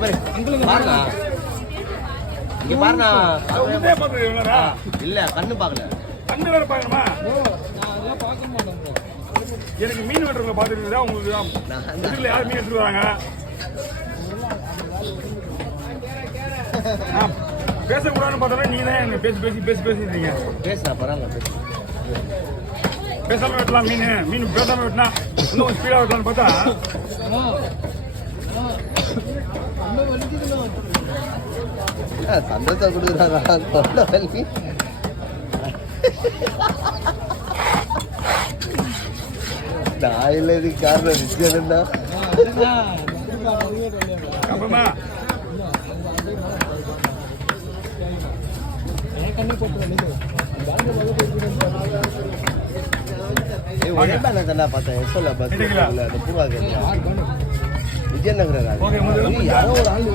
பாருங்க இங்க பாருண்ணா. இல்ல கண்ணு பாக்கல. கண்ணு வேற பாக்கணுமா? எனக்கு மீன் வெட்டுறவங்க பாத்துருக்கா உங்களுக்கு யார் மீன் எடுத்துட்டு வராங்க? பேசக்கூடாதுன்னு பார்த்தா நீங்க தான் எனக்கு பேசிட்டீங்க. பேசுறேன் பரவாயில்ல பேசு. பேசாம வெட்டலாம் மீன் பேசாம வெட்டினா இன்னும் ஸ்பீடா வெட்டலாம்னு பார்த்தா சந்தோஷம் கொடுக்குறாங்க தொண்டை வலி. நான் இல்லை இதுக்கு காரணம் விஜயன் தான். பார்த்தேன் பூங்கா விஜயநகர் யாரோ ஒரு ஆள்